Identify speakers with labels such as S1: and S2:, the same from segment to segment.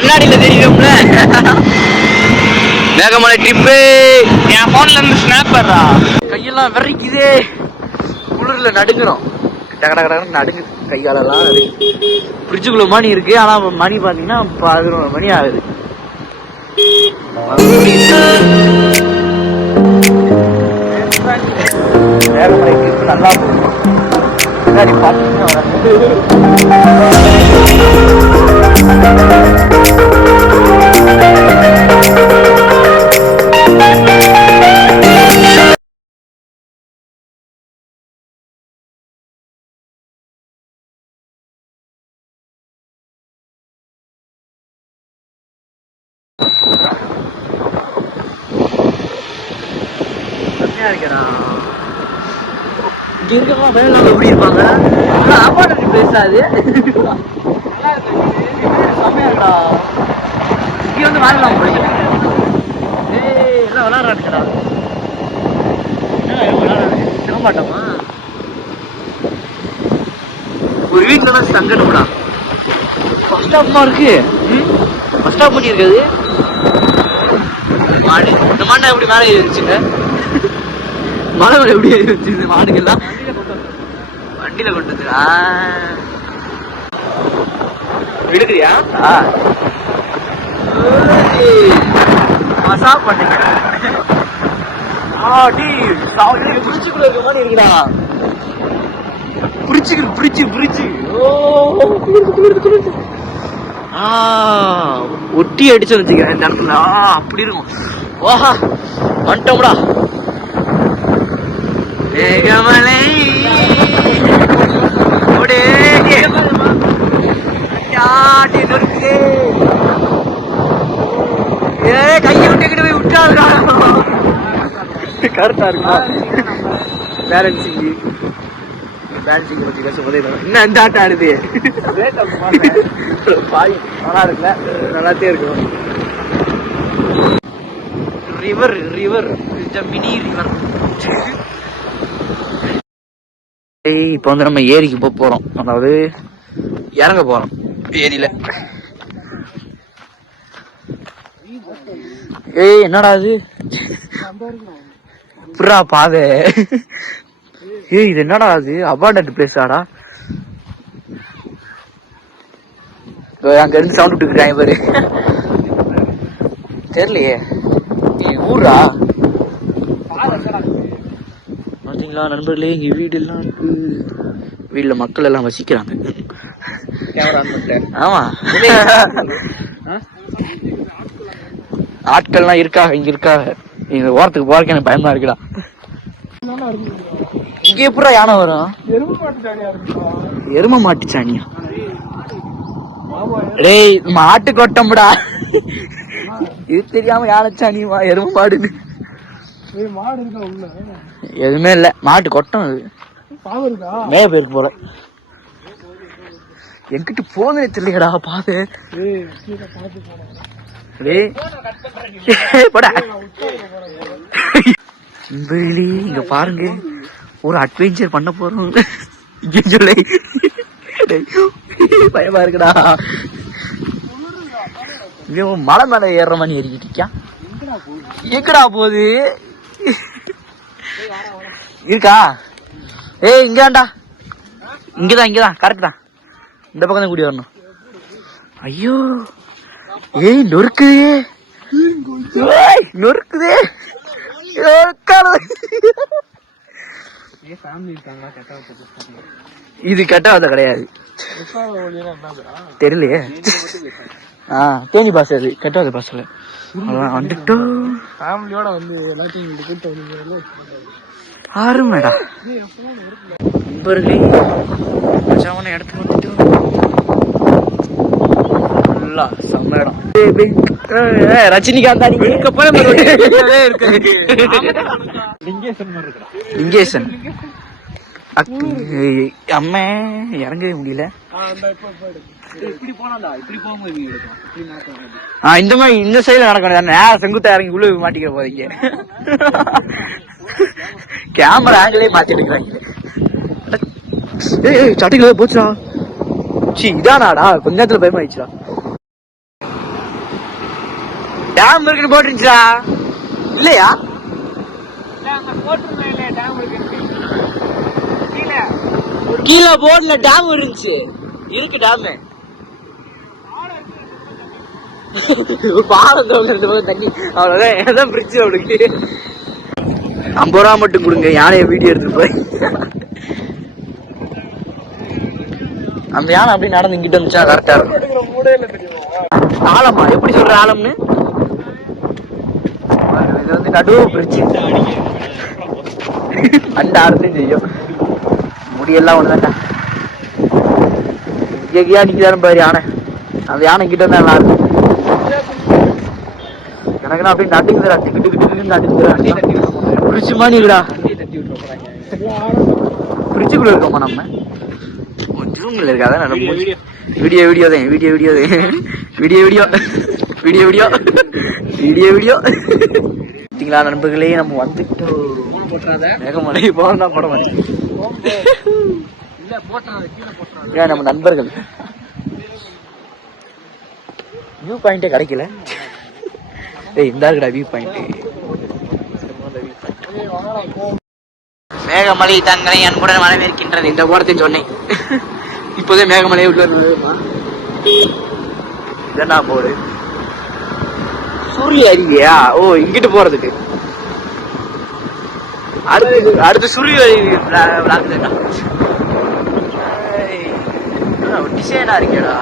S1: முடியும்ல Meghamalai trip
S2: என் போன்ல இருந்து snap வர்றா.
S1: கையெல்லாம் விரைக்குதே. குளிர்ல நடுங்குறோம். டக டக டகன்னு நடுங்குது. கையாலெல்லாம் ஃப்ரிட்ஜுக்குள்ள மணி இருக்கு. ஆனா மணி பாத்தீங்கன்னா பதினொன்று மணி ஆகுது. மேகமலை ட்ரிப்பு நல்லா போகும் பார்த்தீங்கன்னா வரது. செம்மையா இருக்கேடா இங்க இருக்கவங்க வேலை எப்படி இருப்பாங்க அப்பார்ட்மெண்ட் பிளேஸ் அது இருக்கடா இங்க வந்து வாழலாம் போயிட்டு ஏய் எல்லாம் விளாட்றானுங்கடா என்ன விளாட்றானுங்க சிரமாட்டமா ஒரு வீட்டில் தான் தங்கணும்டா ஃபர்ஸ்ட் ஸ்டாப்மா இருக்கு. ஃபர்ஸ்ட் ஸ்டாப் பண்ணி இருக்காது. மாடு இந்த மாடு எப்படி மேலே ஏறி வச்சுங்க மலை மேல எப்படி ஏறி வச்சு இந்த மாடுகள்லாம் வண்டியில கொண்டு வந்துடா
S2: எடுக்கிறியா
S1: ஆ. மசா பண்ணுங்க ஆடி சாவடி புடிச்சுக்குள்ள இருக்க மாதிரி இருக்குடா. குளிருது. ஆ ஒட்டி அடிச்சு வச்சுக்கிறேன் இந்த இடத்துல. அப்படி இருக்கும். ஓஹா வந்துட்டோம்டா. வேகமலை கரெக்டா இருக்குமா? பேலன்சிங் பேலன்சிங் பத்தி பேச நான் என்ன இந்த ஆட்டம் ஆடுது? பாய் நல்லா இருக்குல்ல? நல்லாத்தே இருக்கும். ரிவர் ரிவர் இந்த மினி ரிவர் ஏய் இப்போ வந்து நம்ம ஏரிக்கு போக போறோம். அதாவது இறங்க போறோம். ஏரியில. ஏய் என்னடா இது? புறா பாதை ஏய் இது என்னடா அது அபார்டட் பிளேஸ் ஆடா அங்க இருந்து சவுண்ட் விட்டுக்கிறாங்க பாரு தெரியலையே. நீ ஊரா? பாத்தீங்களா நண்பர்களே இங்க வீடு எல்லாம் இருக்கு. வீட்டுல மக்கள் எல்லாம் வசிக்கிறாங்க. ஆமா. ஆட்கள்லாம் இருக்காங்க இங்க இருக்காங்க இந்த ஓரத்துக்கு போறதுக்கு எனக்கு பயமா இருக்குடா. இங்க எப்படா யானை வரும். எரும மாட்டு சாணியா டேய் மாட்டு கொட்டம்டா இது தெரியாம யானை சாணியுமா? எரும மாடுன்னு.
S2: மாடு
S1: எதுவுமே இல்ல. மாட்டு கொட்டம் அது.
S2: பாவம்
S1: மேய பேருக்கு போற என்கிட்ட போனே தெரியலடா பாது டேய் இங்க பாருங்க. ஒரு அட்வென்ச்சர் பண்ண போறோம். சொல்லு. பயமா இருக்குடா. இவன் மலை மேல ஏறுற மாதிரி ஏறிக்கிட்டு இருக்கியா? எங்கடா போகுது? இருக்கா? ஏய் இங்கதான்டா இங்கதான் இங்கதான். கரெக்ட் தான். இந்த பக்கம் தான் கூடி வரணும். ஐயோ. ஏய் நொறுக்குதே. நொறுக்குதே. இது கெட்டவாத கிடையாது. தெரியலையே. ஆ தேனி பாஸ் அது கெட்டவாத அதான் வந்துட்டோம்
S2: ஃபேமிலியோட வந்து எல்லாத்தையும் வந்து
S1: ஆறுமேடா நண்பர்களே இடத்துக்கு வந்துட்டோம் ஃபுல்லா செம்ம இடம் ரஜினிகாந்த்
S2: லிங்கேசன்.
S1: அம்மே இறங்கவே முடியல. இந்த மாதிரி இந்த சைடுல நடக்கணும் நேரம் செங்குத்தா இறங்கி உள்ள மாட்டிக்கிற போறீங்க. கேமரா ஆங்கிலே மாத்தி எடுக்கிறாங்க ஏய் சட்டில போச்சுடா. சி இதானாடா. கொஞ்ச நேரத்துல பயமாயிடுச்சுடா. டேம் இருக்குன்னு போட்டுருந்துச்சா இல்லையா? கீழே போர்டுல டேம் இருந்துச்சு. இருக்கு டேம் பாலம் தோல்ல போது தண்ணி. அவ்வளோதான் ஏதான் பிரிச்சு அவனுக்கு ஐம்பது ரூபா மட்டும் கொடுங்க. யானையை வீடியோ எடுத்துட்டு போய். அந்த யானை அப்படி நடந்து இங்கிட்ட வந்துச்சா? கரெக்டா இருக்கும். ஆழமா எப்படி சொல்ற ஆழம்னு അത് നടുവ് പിടിച്ച് പണ്ട് ആർക്കും ചെയ്യും മുടിയെല്ലാം ഒന്ന് തന്നെ ഇയ്യാ നിൽക്കാൻ പേരാണ് அது யானை கிட்ட நல்லா இருக்கும். எனக்கு அப்படி நட்டுக்குதுடா டிக்கு டிக்கு டிக்கு நட்டுக்குதுடா பிடிச்ச மாதிரி இருக்குடா. பிடிச்சுக்குள்ள இருக்கோமா நம்ம? ஜூமில் இருக்காதான் வீடியோ வீடியோ தான். வீடியோ வீடியோ தான். Video video. Video video. Video video. பார்த்தீங்களா நண்பர்களே? நம்ம வந்துட்டோம் மேகமலை போனா போட மாட்டேன். ஏன் நம்ம நண்பர்கள். வியூ பாயிண்டே கிடைக்கல. ஏய் இந்த இருக்குடா வியூ பாயிண்ட் மேகமலை தங்களை அன்புடன் வரவேற்கின்றது. இந்த ஓரத்தை சொன்னேன். இப்போதே மேகமலையை விட்டு வருது. இதென்ன போடு? சுருள் அருவியா ஓ இங்கிட்டு போறதுக்கு. அடுத்து அடுத்து சுருள் அருவி டிசைனா இருக்கேடா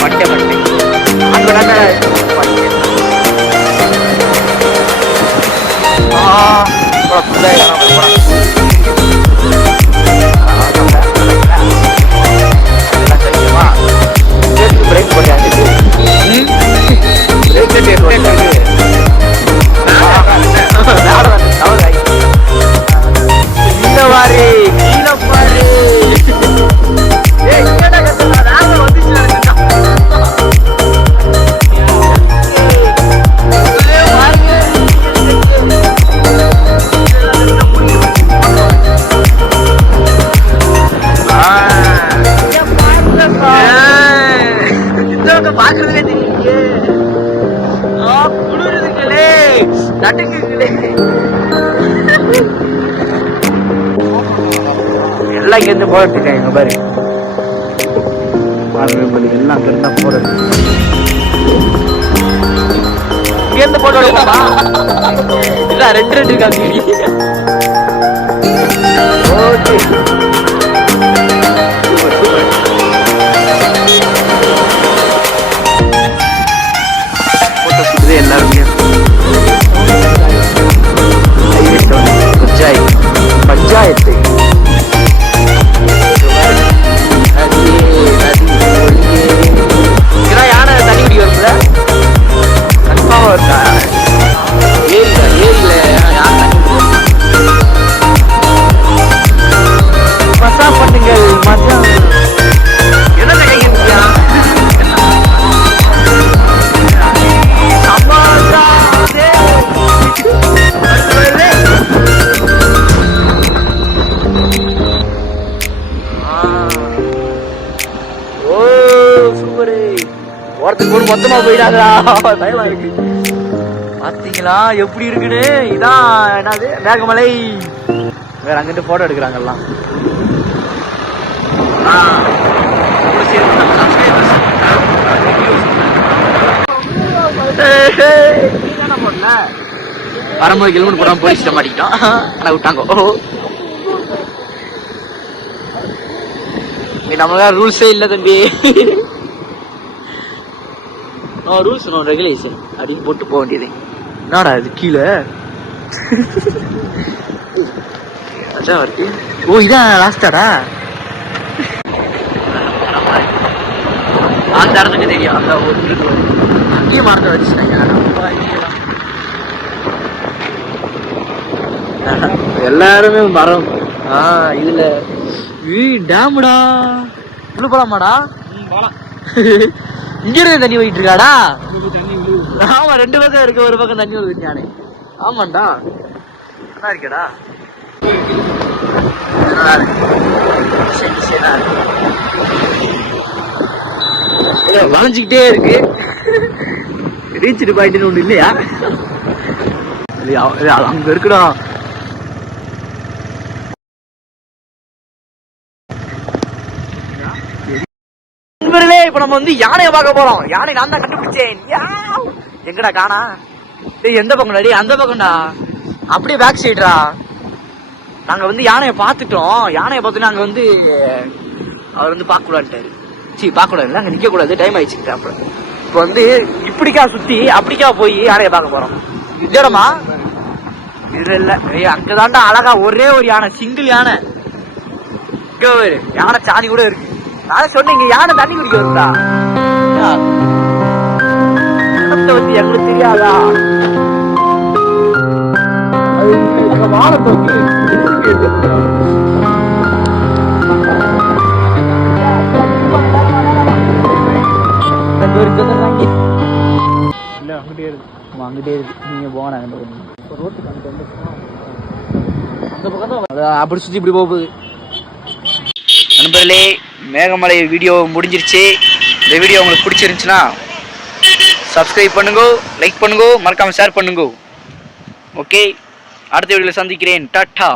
S1: பட்டை பட்டை. Waktu. எல்லாம் இங்கேருந்து போராட்டிருக்காங்க பாரு. பாருங்க எல்லாம் அங்கேருந்தா போகிறது இங்கேருந்து போட்டோமா இல்லை ரெண்டு ரெண்டு இருக்காங்க. பாத்தீங்களா? எப்படி இருக்குன்னு? இதான் என்னது? மேகமலை. வேற அங்கிட்டு போட்டோ எடுக்கிறாங்கல்லாம் வரும்போது கிலோமீட்டர் போடாம போலீஸ் மாட்டிக்கிட்டோம். ஆனா விட்டாங்க. நம்மளால ரூல்ஸே இல்ல தம்பி. நோ ரூல்ஸ் நோ ரெகுலேஷன் அப்படின்னு போட்டு போக வேண்டியது. என்னடா இது கீழே? அதான் இருக்கு ஓ இதான் லாஸ்டாடா அந்த இடத்துக்கு தெரியும். அந்த ஒரு மறந்து வச்சுட்டாங்க எல்லாருமே மரம். ஆ இதுல. டேமுடா. உள்ள போலாமாடா? இங்க இருந்து தண்ணி போயிட்டு இருக்காடா? ஆமா ரெண்டு பக்கம் இருக்கு ஒரு பக்கம் தண்ணி வருது ஞானே ஆமாண்டா. நல்லா இருக்கடா. சரி, சரி, வளைஞ்சுக்கிட்டே இருக்கு. ரீச் பாயிண்ட் ஒண்ணு இல்லையா? அங்க இருக்குடா நண்பர்களே இப்ப நம்ம வந்து யானையை பார்க்க போறோம். யானை நான் தான் கண்டுபிடிச்சேன். எங்கடா காணா? டேய் எந்த பக்கம்டா? டேய் அந்த பக்கம்டா. அப்படியே பேக் சைடுடா நாங்க வந்து யானையை பார்த்துட்டோம். யானையை பார்த்துட்டு நாங்க வந்து அவர் வந்து பார்க்க கூடாதுட்டாரு சீ பார்க்க கூடாது அங்க நிக்க கூடாது டைம் ஆயிடுச்சு அப்புறம் இப்போ வந்து இப்படிக்கா சுத்தி அப்படிக்கா போய் யானையை பார்க்க போறோம். இல்லடமா இது இல்ல ஏய் அங்கதான்டா அழகா ஒரே ஒரு யானை சிங்கிள் யானை. இங்க யானை சாணி கூட இருக்கு. நான் சொன்னேன் இங்க யானை தண்ணி குடிக்க வருதா? இடத்தை பத்தி எங்களுக்கு தெரியாதா.
S2: இல்ல அங்கிட்டே இருக்கு.
S1: அங்கிட்டே இருக்கு. நீங்க போன அங்கிட்ட போங்க.
S2: ரோட்டுக்கு வந்து
S1: அந்த பக்கம் தான் அப்படி சுத்தி இப்படி போக போகுது. நண்பர்களே மேகமலை வீடியோ முடிஞ்சிருச்சு. இந்த வீடியோ உங்களுக்கு பிடிச்சிருந்துச்சுன்னா சப்ஸ்கிரைப் பண்ணுங்க லைக் பண்ணுங்க மறக்காமல் ஷேர் பண்ணுங்க. ஓகே அடுத்த வீடியோவில் சந்திக்கிறேன். டாட்டா.